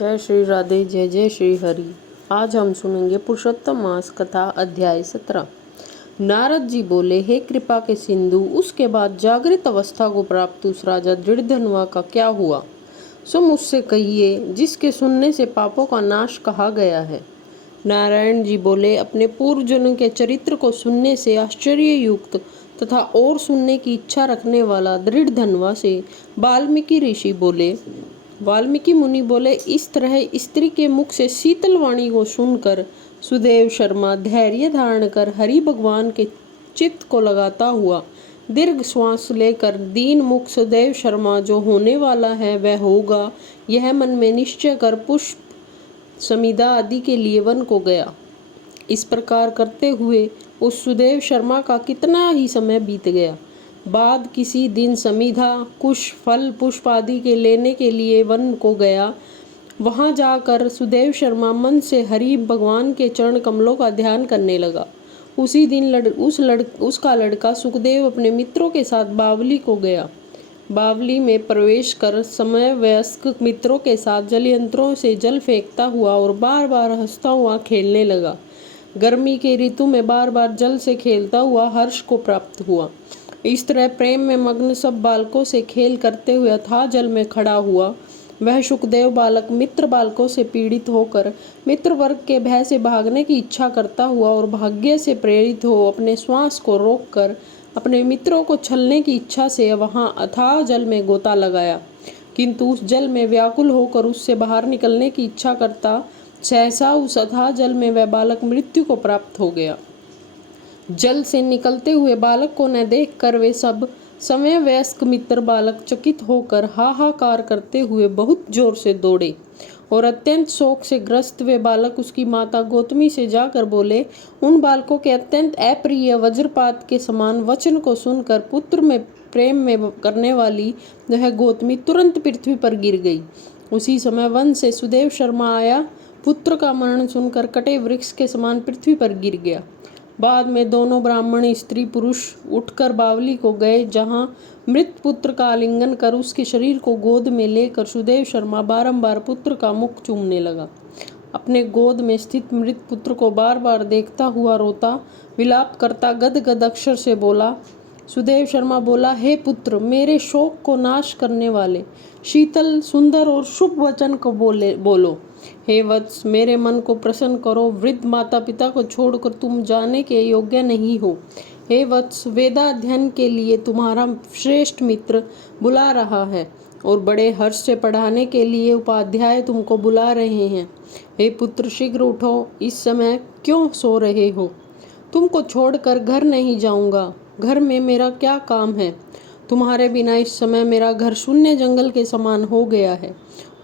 जय श्री राधे। जय जय श्री हरि। आज हम सुनेंगे पुरुषोत्तम मास कथा अध्याय 17। नारद जी बोले, हे कृपा के सिंधु, उसके बाद जागृत अवस्था को प्राप्त उस राजा दृढ़धनुआ का क्या हुआ, सो मुझसे कहिए, जिसके सुनने से पापों का नाश कहा गया है। नारायण जी बोले, अपने पूर्वजन्म के चरित्र को सुनने से आश्चर्य युक्त तथा और सुनने की इच्छा रखने वाला दृढ़धनुआ से वाल्मीकि ऋषि बोले। वाल्मीकि मुनि बोले, इस तरह स्त्री के मुख से शीतल वाणी को सुनकर सुदेव शर्मा धैर्य धारण कर हरि भगवान के चित्त को लगाता हुआ दीर्घ श्वास लेकर दीन मुख सुदेव शर्मा जो होने वाला है वह होगा, यह मन में निश्चय कर पुष्प समिधा आदि के लिए वन को गया। इस प्रकार करते हुए उस सुदेव शर्मा का कितना ही समय बीत गया। बाद किसी दिन समिधा कुश फल पुष्प आदि के लेने के लिए वन को गया। वहां जाकर सुदेव शर्मा मन से हरि भगवान के चरण कमलों का ध्यान करने लगा। उसी दिन उसका लड़का सुखदेव अपने मित्रों के साथ बावली को गया। बावली में प्रवेश कर समय वयस्क मित्रों के साथ जल यंत्रों से जल फेंकता हुआ और बार बार हंसता हुआ खेलने लगा। गर्मी के ऋतु में बार बार जल से खेलता हुआ हर्ष को प्राप्त हुआ। इस तरह प्रेम में मग्न सब बालकों से खेल करते हुए अथाह जल में खड़ा हुआ। वह सुखदेव बालक मित्र बालकों से पीड़ित होकर मित्र वर्ग के भय से भागने की इच्छा करता हुआ और भाग्य से प्रेरित हो अपने श्वास को रोककर अपने मित्रों को छलने की इच्छा से वहां अथाह जल में गोता लगाया, किंतु उस जल में व्याकुल होकर उससे बाहर निकलने की इच्छा करता सहसा उस अथाह जल में वह बालक मृत्यु को प्राप्त हो गया। जल से निकलते हुए बालक को न देख कर वे सब समय वयस्क मित्र बालक चकित होकर हाहाकार करते हुए बहुत जोर से दौड़े और अत्यंत शोक से ग्रस्त वे बालक उसकी माता गौतमी से जाकर बोले। उन बालकों के अत्यंत अप्रिय वज्रपात के समान वचन को सुनकर पुत्र में प्रेम में करने वाली वह गौतमी तुरंत पृथ्वी पर गिर गई। उसी समय वन से सुदेव शर्मा आया। पुत्र का मरण सुनकर कटे वृक्ष के समान पृथ्वी पर गिर गया। बाद में दोनों ब्राह्मण स्त्री पुरुष उठकर बावली को गए, जहां मृत पुत्र का आलिंगन कर उसके शरीर को गोद में लेकर सुदेव शर्मा बारंबार पुत्र का मुख चूमने लगा। अपने गोद में स्थित मृत पुत्र को बार बार देखता हुआ रोता विलाप करता गदगद अक्षर से बोला। सुदेव शर्मा बोला, हे पुत्र, मेरे शोक को नाश करने वाले शीतल सुंदर और शुभ वचन को बोलो। हे वत्स, मेरे मन को प्रसन्न करो। वृद्ध माता पिता को छोड़कर तुम जाने के योग्य नहीं हो। हे वत्स, वेदाध्ययन के लिए तुम्हारा श्रेष्ठ मित्र बुला रहा है और बड़े हर्ष से पढ़ाने के लिए उपाध्याय तुमको बुला रहे हैं। हे पुत्र, शीघ्र उठो, इस समय क्यों सो रहे हो? तुमको छोड़कर घर नहीं जाऊंगा। घर में मेरा क्या काम है? तुम्हारे बिना इस समय मेरा घर शून्य जंगल के समान हो गया है।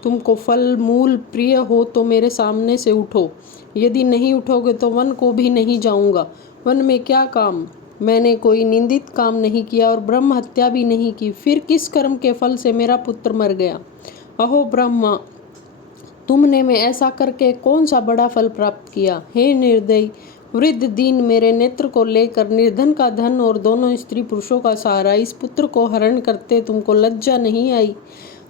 तुमको फल मूल प्रिय हो तो मेरे सामने से उठो, यदि नहीं उठोगे तो वन को भी नहीं जाऊंगा। वन में क्या काम? मैंने कोई निंदित काम नहीं किया और ब्रह्म हत्या भी नहीं की, फिर किस कर्म के फल से मेरा पुत्र मर गया? अहो ब्रह्मा, तुमने में ऐसा करके कौन सा बड़ा फल प्राप्त किया? हे निर्दयी वृद्ध दीन, मेरे नेत्र को लेकर निर्धन का धन और दोनों स्त्री पुरुषों का सहारा इस पुत्र को हरण करते तुमको लज्जा नहीं आई?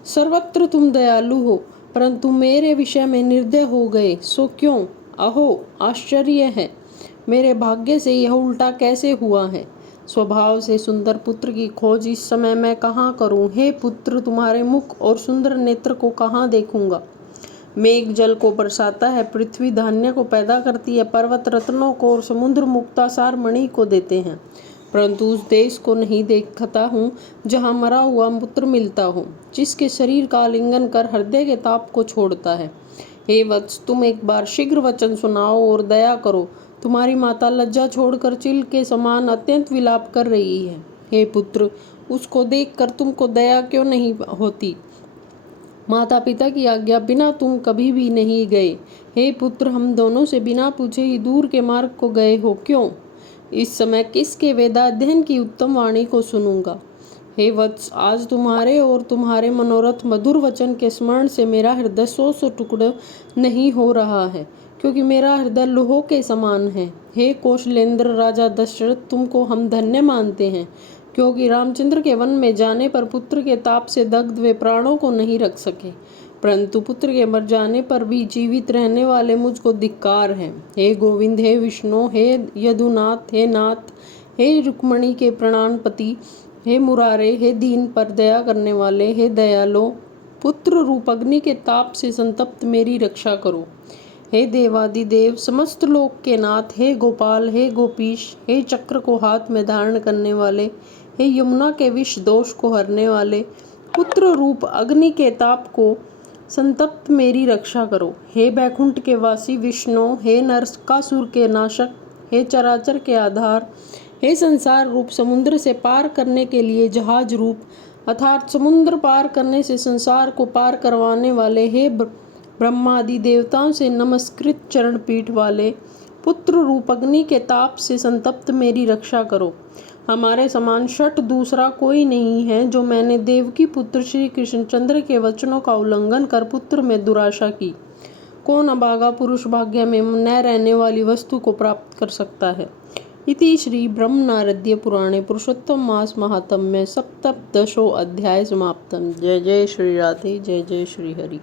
सर्वत्र तुम दयालु हो, परंतु मेरे विषय में निर्दय हो गए, सो क्यों? अहो आश्चर्य है, मेरे भाग्य से यह उल्टा कैसे हुआ है? स्वभाव से सुंदर पुत्र की खोज इस समय मैं कहाँ करूं? हे पुत्र, तुम्हारे मुख और सुंदर नेत्र को कहाँ देखूंगा? मेघ जल को बरसाता है, पृथ्वी धान्य को पैदा करती है, पर्वत रत्नों को और समुद्र मुक्तासार मणि को देते हैं, परंतु उस देश को नहीं देखता हूँ जहाँ मरा हुआ पुत्र मिलता हो, जिसके शरीर का आलिंगन कर हृदय के ताप को छोड़ता है। हे वत्स, तुम एक बार शीघ्र वचन सुनाओ और दया करो। तुम्हारी माता लज्जा छोड़कर चिल के समान अत्यंत विलाप कर रही है। हे पुत्र, उसको देखकर तुमको दया क्यों नहीं होती? माता पिता की आज्ञा बिना तुम कभी भी नहीं गए। हे पुत्र, हम दोनों से बिना पूछे ही दूर के मार्ग को गए हो, क्यों? इस समय किसके वेदाध्ययन की उत्तम वाणी को सुनूंगा? हे वत्स, आज तुम्हारे और तुम्हारे मनोरथ मधुर वचन के स्मरण से मेरा हृदय सौ टुकड़े नहीं हो रहा है, क्योंकि मेरा हृदय लोह के समान है। हे कौशलेंद्र राजा दशरथ, तुमको हम धन्य मानते हैं, क्योंकि रामचंद्र के वन में जाने पर पुत्र के ताप से दग्ध वे प्राणों को नहीं रख सके। परंतु पुत्र के मर जाने पर भी जीवित रहने वाले मुझको धिक्कार है। हे गोविंद, हे विष्णु, हे यदुनाथ, हे नाथ, हे रुक्मणी के प्राणपति, हे मुरारे, हे दीन पर दया करने वाले, हे दयालो, पुत्र रूप अग्नि के ताप से संतप्त मेरी रक्षा करो। हे देवादिदेव, समस्त लोक के नाथ, हे गोपाल, हे गोपीश, हे चक्र को हाथ में धारण करने वाले, हे यमुना के विष दोष को हरने वाले, पुत्र रूप अग्नि के ताप को संतप्त मेरी रक्षा करो। हे बैकुंठ के वासी विष्णु, हे नरकासुर के नाशक, हे चराचर के आधार, हे संसार रूप समुद्र से पार करने के लिए जहाज रूप अर्थात समुद्र पार करने से संसार को पार करवाने वाले, हे ब्रह्मादि देवताओं से नमस्कृत चरण पीठ वाले, पुत्र रूप अग्नि के ताप से संतप्त मेरी रक्षा करो। हमारे समान शठ दूसरा कोई नहीं है, जो मैंने देवकी पुत्र श्री कृष्णचंद्र के वचनों का उल्लंघन कर पुत्र में दुराशा की। कौन अभागा पुरुष भाग्य में न रहने वाली वस्तु को प्राप्त कर सकता है। इति श्री ब्रह्मनारद्य पुराणे पुरुषोत्तम मास महात्म्य सप्तदशो अध्याय समाप्तम। जय जय श्री राधे, जय जय श्री हरि।